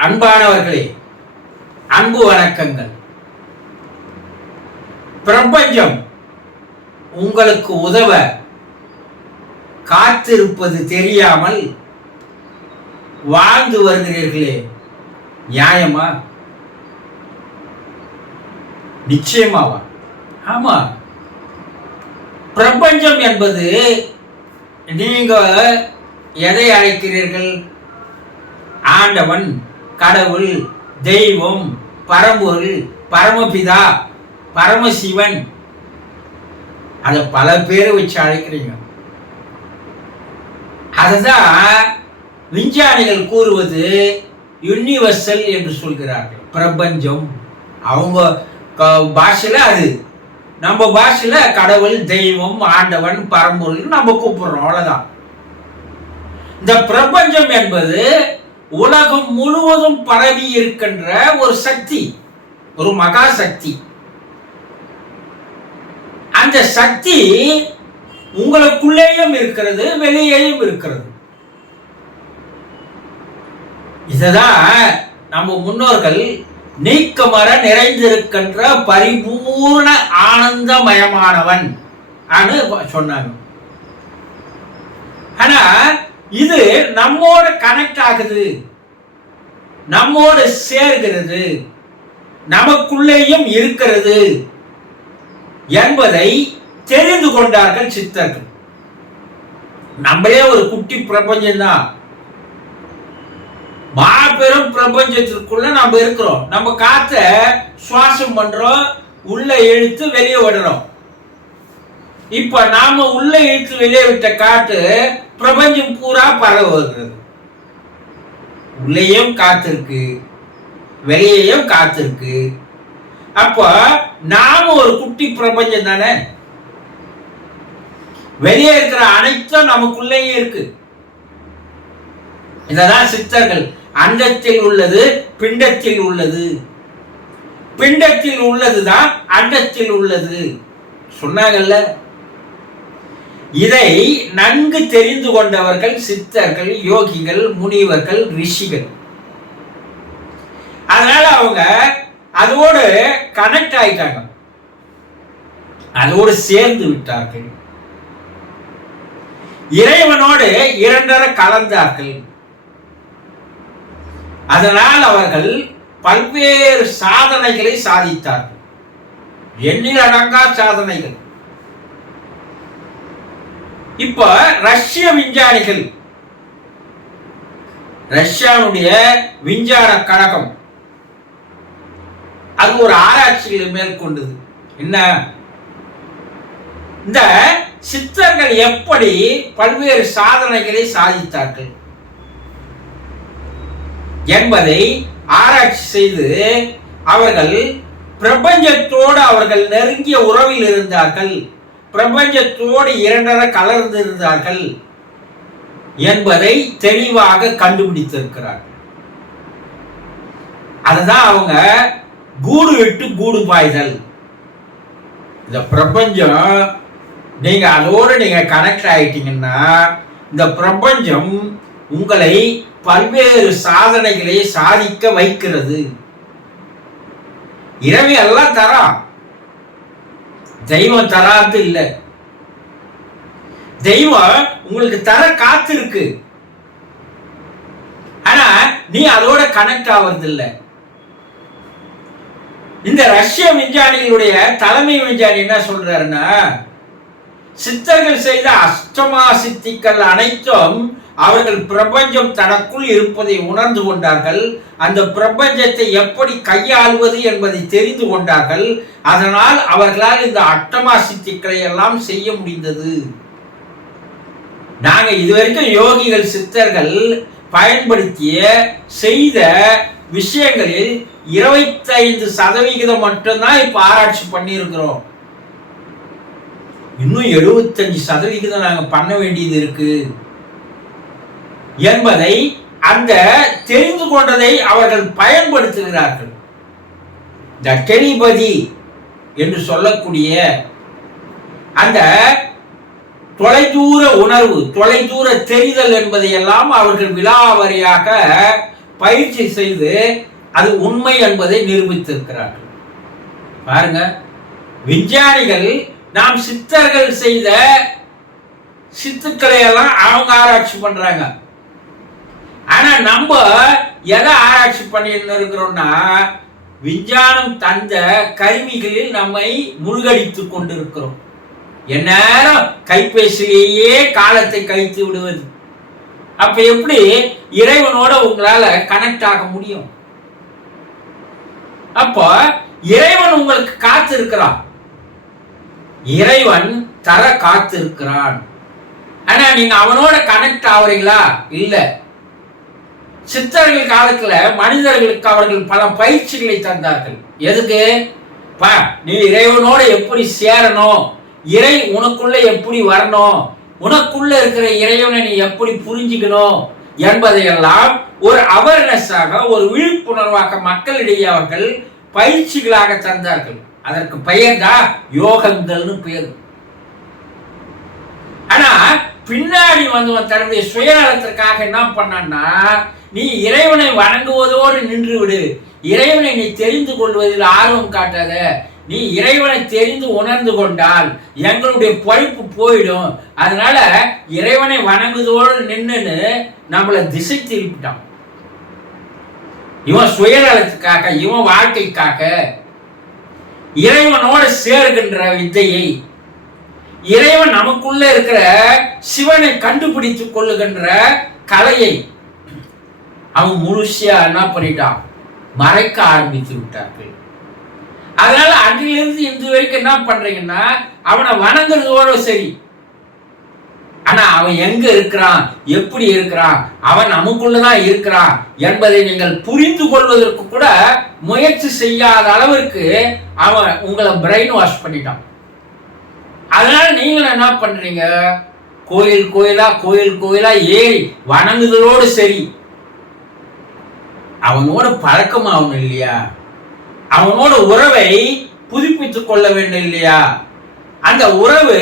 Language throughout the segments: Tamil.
அன்பானவர்களே, அன்பு வணக்கங்கள். பிரபஞ்சம் உங்களுக்கு உதவ காத்திருப்பது தெரியாமல் வாழ்ந்து வருகிறீர்களே, நியாயமா? நிச்சயமாவா? ஆமா. பிரபஞ்சம் என்பது நீங்க எதை அழைக்கிறீர்கள்? ஆண்டவன், கடவுள், தெய்வம், பரம்பொருள், பரமபிதா, பரமசிவன், அதை பல பேரை வச்சு அழைக்கிறீங்க. அதுதான் விஞ்ஞானிகள் கூறுவது யூனிவர்சல் என்று சொல்கிறார்கள். பிரபஞ்சம் அவங்க பாஷையில அது, நம்ம பாஷையில கடவுள், தெய்வம், ஆண்டவன், பரம்பொருள் நம்ம கூப்பிடுறோம், அவ்வளவுதான். இந்த பிரபஞ்சம் என்பது உலகம் முழுவதும் பரவி இருக்கின்ற ஒரு சக்தி, ஒரு மகா சக்தி. அந்த சக்தி உங்களுக்குள்ளேயும் இருக்கிறது, வெளியேயும் இருக்கிறது. இதுதான் நம்ம முன்னோர்கள் நீக்கமர நிறைந்திருக்கின்ற பரிபூர்ண ஆனந்தமயமானவன் சொன்னாங்க. ஆனா இது நம்மோட கனெக்ட் ஆகுது, நம்மோட சேர்கிறது, நமக்குள்ளேயும் இருக்கிறது என்பதை தெரிந்து கொண்டார்கள் சித்தர்கள். நம்மளே ஒரு குட்டி பிரபஞ்சம் தான், மாபெரும் பிரபஞ்சத்திற்குள்ள நம்ம இருக்கிறோம். நம்ம காத்த சுவாசம் பண்றோம், உள்ள இழுத்து வெளியே விடுறோம். இப்ப நாம உள்ள இழுத்து வெளியே விட்ட காற்று பிரபஞ்சம் பூரா பரவுகிறது. உள்ளேயும் காத்திருக்கு, வெளியேயும் காத்திருக்கு. அப்ப நாம ஒரு குட்டி பிரபஞ்சம் தானே. வெளியே இருக்கிற அனைத்தும் நமக்குள்ளேயும் இருக்கு. இததான் சித்தர்கள் அண்டத்தில் உள்ளது பிண்டத்தில் உள்ளது, பிண்டத்தில் உள்ளதுதான் அண்டத்தில் உள்ளது சொன்னாங்கல்ல. இதை நன்கு தெரிந்து கொண்டவர்கள் சித்தர்கள், யோகிகள், முனிவர்கள், ரிஷிகள். அதனால அவங்க அதோடு கனெக்ட் ஆயிட்டாங்க, அதோடு சேர்ந்து விட்டார்கள், இறைவனோடு இரண்டரை கலந்தார்கள். அதனால் அவர்கள் பல்வேறு சாதனைகளை சாதித்தார்கள், எண்ணில் அடங்கா சாதனைகள். இப்ப ரஷ்ய விஞ்ஞானிகள், ரஷ்யாவுடைய விஞ்ஞான கழகம் அது ஒரு ஆராய்ச்சிகளை மேற்கொண்டது. என்ன, இந்த சித்தர்கள் எப்படி பல்வேறு சாதனைகளை சாதித்தார்கள் என்பதை ஆராய்ச்சி செய்து அவர்கள் பிரபஞ்சத்தோடு அவர்கள் நெருங்கிய உறவில் இருந்தார்கள், பிரபஞ்சத்தோடு இரண்டரை கலர்ந்து இருந்தார்கள் என்பதை தெளிவாக கண்டுபிடித்திருக்கிறார்கள். அதுதான் அவங்க கூடு விட்டு கூடு பாய்தல். இந்த பிரபஞ்சம் நீங்க அதோடு நீங்க கனெக்ட் ஆயிட்டீங்கன்னா இந்த பிரபஞ்சம் உங்களை பல்வேறு சாதனைகளை சாதிக்க வைக்கிறது. இரவி எல்லாம் தரா, தெய்வம் தராது இல்லை. தெய்வம் உங்களுக்கு தர காத்து இருக்கு, ஆனா நீ அதோட கனெக்ட் ஆவது இல்லை. இந்த ரஷ்ய விஞ்ஞானிகளுடைய தலைமை விஞ்ஞானி என்ன சொல்றாருன்னா, சித்தர்கள் செய்த அஷ்டமா சித்திகள் அனைத்தும் அவர்கள் பிரபஞ்சம் தனக்குள் இருப்பதை உணர்ந்து கொண்டார்கள், அந்த பிரபஞ்சத்தை எப்படி கையாள்வது என்பதை தெரிந்து கொண்டார்கள். அதனால் அவர்களால் இந்த அஷ்டமா சித்திகளை எல்லாம் செய்ய முடிந்தது. நாங்க இதுவரைக்கும் யோகிகள் சித்தர்கள் பயன்படுத்திய செய்த விஷயங்களில் 25% மட்டும்தான் இப்ப ஆராய்ச்சி பண்ணி இருக்கிறோம். இன்னும் 75% நாங்க பண்ண வேண்டியது இருக்கு என்பதை, அந்த தெரிந்து கொண்டதை அவர்கள் பயன்படுத்துகிறார்கள். இந்த டெலிபதி என்று சொல்லக்கூடிய அந்த தொலைதூர உணர்வு, தொலைதூர தெரிதல் என்பதையெல்லாம் அவர்கள் விலாவரியாக பயிற்சி செய்து அது உண்மை என்பதை நிரூபித்திருக்கிறார்கள். பாருங்க, விஞ்ஞானிகள் நாம் சித்தர்கள் செய்த சித்துக்களை எல்லாம் அவங்க ஆராய்ச்சி பண்றாங்க. ஆனா நம்ம எதை ஆராய்ச்சி பண்ணிட்டு இருக்கிறோம்னா, விஞ்ஞானம் தந்த கருவிகளில் நம்மை மூழ்கடித்துக் கொண்டிருக்கிறோம். எந்நேரம் கைபேசியிலேயே காலத்தை கழித்து விடுவது. அப்ப எப்படி இறைவனோட உங்களால கனெக்ட் ஆக முடியும்? அப்போ இறைவன் உங்களுக்கு காத்து இருக்கிறான், இறைவன் தர காத்து இருக்கிறான். ஆனா நீங்க அவனோட கனெக்ட் ஆவறீங்களா? இல்ல. சித்தர்கள் காலத்துல மனிதர்களுக்கு அவர்கள் பல பயிற்சிகளை தந்தார்கள். எதுக்கு? நீ இறைவனோட எப்படி சேரணும், இறை உனக்குள்ள எப்படி வரணும், உனக்குள்ள இருக்கிற இறைவனை நீ எப்படி புரிஞ்சுக்கணும் என்பதையெல்லாம் ஒரு அவேர்னஸாக, ஒரு விழிப்புணர்வாக மக்களிடையே அவர்கள் பயிற்சிகளாக தந்தார்கள். அதற்கு பெயர் தான் யோகங்கள்னு பெயர். ஆனா பின்னாடி தன்னுடைய சுயநலத்திற்காக என்ன பண்ணா, நீ இறைவனை வணங்குவதோடு நின்று விடு, இறைவனை நீ தெரிந்து கொள்வதில் ஆர்வம் காட்டாத, நீ இறைவனை தெரிந்து உணர்ந்து கொண்டால் எங்களுடைய பொழைப்பு போயிடும், அதனால இறைவனை வணங்குவதோடு நின்னுன்னு நம்மளை திசை திருப்பிட்டான். இவன் சுயநலத்துக்காக, இவன் வாழ்க்கைக்காக இறைவனோட சேர்கின்ற வித்தையை, இறைவன் நமக்குள்ள இருக்கிற சிவனை கண்டுபிடித்துக் கொள்ளுகின்ற கலையை அவன் முழுசியா என்ன பண்ணிட்டான், மறைக்க ஆரம்பித்து விட்டார்கள். அதனால அன்றிலிருந்து இன்று வரைக்கும் என்ன பண்றீங்கன்னா, அவனை வணங்குறதோட சரி, ஆனா அவன் எங்க இருக்கிறான், எப்படி இருக்கிறான், அவன் நமக்குள்ளதான் இருக்கிறான் என்பதை நீங்கள் புரிந்து கொள்வதற்கு கூட முயற்சி செய்யாத அளவிற்கு அவன் உங்களை பிரெயின் வாஷ் பண்ணிட்டான். அதனால நீங்களும் என்ன பண்றீங்க, கோயில் கோயிலா ஏறி வணங்குதலோடு சரி, அவனோட பழக்கமாகணும் இல்லையா, அவனோட உறவை புதுப்பித்துக் கொள்ள வேண்டும் இல்லையா, அந்த உறவு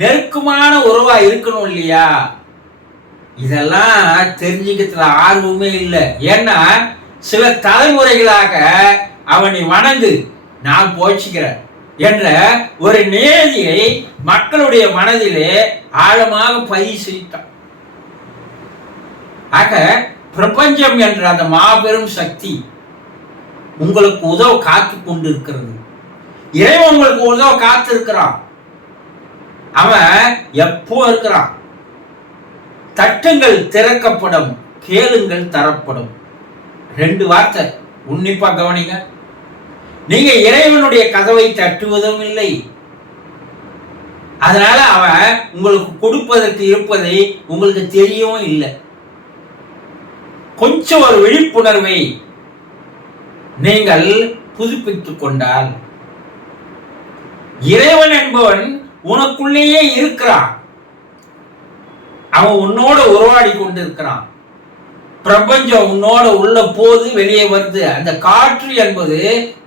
நெருக்கமான உறவா இருக்கணும் இல்லையா. இதெல்லாம் தெரிஞ்சுக்கிறதுல ஆர்வமே இல்லை. ஏன்னா சில தலைமுறைகளாக அவனை வணங்கு, நான் போச்சுக்கிறேன் என்ற ஒரு நேதியை மக்களுடைய மனதிலே ஆழமாக பதிவு செய்தான். ஆக பிரபஞ்சம் என்ற அந்த மாபெரும் சக்தி உங்களுக்கு உதவ காத்து கொண்டு இருக்கிறது. இறைவன் உங்களுக்கு உதவ காத்து இருக்கிறான். அவன் எப்போ இருக்கிறான். தட்டுங்கள் திறக்கப்படும், கேளுங்கள் தரப்படும். 2 வார்த்தை உன்னிப்பா கவனிங்க. நீங்க இறைவனுடைய கதவை தட்டுவதும் இல்லை, அதனால அவன் உங்களுக்கு கொடுப்பதற்கு இருப்பதை உங்களுக்கு தெரியவும் இல்லை. கொஞ்சம் ஒரு விழிப்புணர்வை நீங்கள் புதுப்பித்துக் கொண்டால், இறைவன் என்பவன் உனக்குள்ளேயே இருக்கிறான், அவன் உன்னோட உருவாடி கொண்டிருக்கிறான். பிரபஞ்சம் உன்னோட உள்ள போது வெளியே வருது. அந்த காற்று என்பது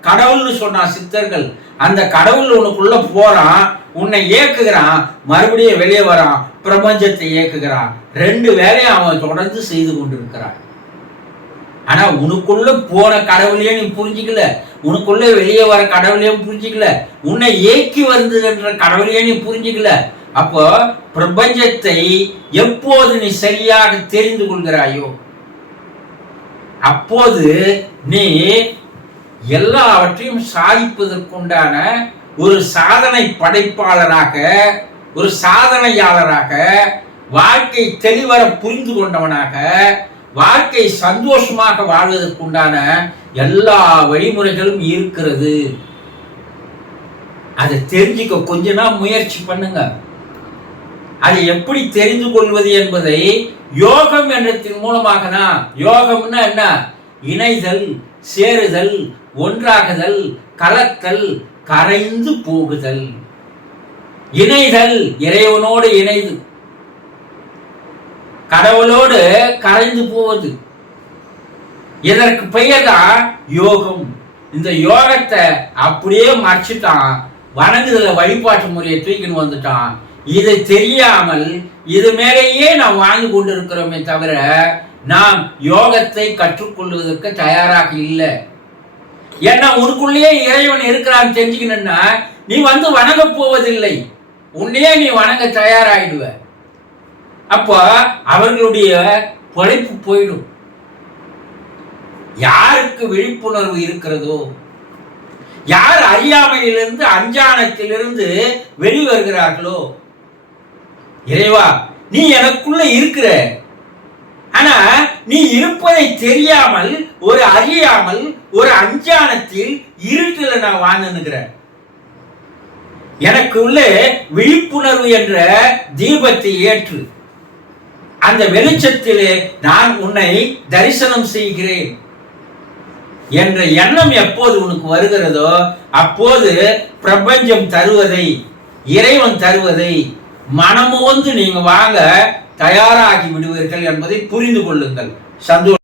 கடவுள்னு சொன்னா சித்தர்கள். அந்த கடவுள் உனக்குள்ள போறான், உன்னை இயக்குகிறான், மறுபடியும் வெளியே வரான், பிரபஞ்சத்தை இயக்குகிறான். 2 வேலையும் அவன் தொடர்ந்து செய்து கொண்டிருக்கிறான். ஆனா உனக்குள்ள போன கடவுளையே நீ புரிஞ்சுக்கல, உனக்குள்ள வெளியே வர கடவுளையும் புரிஞ்சுக்கல, உன்னை இயக்கி வருதுன்ற கடவுளையே நீ புரிஞ்சுக்கல. அப்போ பிரபஞ்சத்தை எப்போது நீ சரியாக தெரிந்து கொள்கிறாயோ, அப்போது நீ எல்லாவற்றையும் சாதிப்பதற்குண்டான ஒரு சாதனை படைப்பாளராக, ஒரு சாதனையாளராக, வாழ்க்கை தெளிவர புரிந்து கொண்டவனாக, வாழ்க்கை சந்தோஷமாக வாழ்வதற்குண்டான எல்லா வழிமுறைகளும் இருக்கிறது. அதை தெரிஞ்சுக்க கொஞ்ச நாள் முயற்சி பண்ணுங்க. அதை எப்படி தெரிந்து கொள்வது என்பதை யோகம் என்றத்தின் மூலமாக தான். யோகம்னா என்ன? இணைதல், சேருதல், ஒன்றாகுதல், கலத்தல், கரைந்து போகுதல். இணைதல், இறைவனோடு இணைது, கடவுளோடு கரைந்து போவது, இதற்கு பெயர் தான் யோகம். இந்த யோகத்தை அப்படியே மறைச்சிட்டான், வணங்குதல வழிபாட்டு முறையை தூக்கின்னு வந்துட்டான். இது தெரியாமல் இது மேலேயே நாம் வாழ்ந்து கொண்டிருக்கிறோமே தவிர நாம் யோகத்தை கற்றுக்கொள்வதற்கு தயாராக இல்லை. ஏன்னா உனக்குள்ளேயே இறைவன் இருக்கிறான்னு தெரிஞ்சுக்கணும்னா நீ வந்து வணங்க போவதில்லை, உன்னையே நீ வணங்க தயாராயிடுவ. அப்போ அவர்களுடைய பொழைப்பு போயிடும். யாருக்கு விழிப்புணர்வு இருக்கிறதோ, யார் அறியாமையிலிருந்து அஞ்ஞானத்திலிருந்து வெளிவருகிறார்களோ, இறைவா நீ எனக்குள்ள இருக்கிற, ஆனா நீ இருப்பதை தெரியாமல், ஒரு அறியாமல், ஒரு அஞ்ஞானத்தில் இருட்டுல நான் வாழ்ந்துக்கிறேன். எனக்கு உள்ளே விழிப்புணர்வு என்ற தீபத்தை ஏற்று அந்த வெளிச்சத்திலே நான் உன்னை தரிசனம் செய்கிறேன் என்ற எண்ணம் எப்போது உனக்கு வருகிறதோ அப்போது பிரபஞ்சம் தருவதை, இறைவன் தருவதை மனமோந்து நீங்க வாங்க தயாராகி விடுவீர்கள் என்பதை புரிந்து கொள்ளுங்கள். சந்தோஷம்.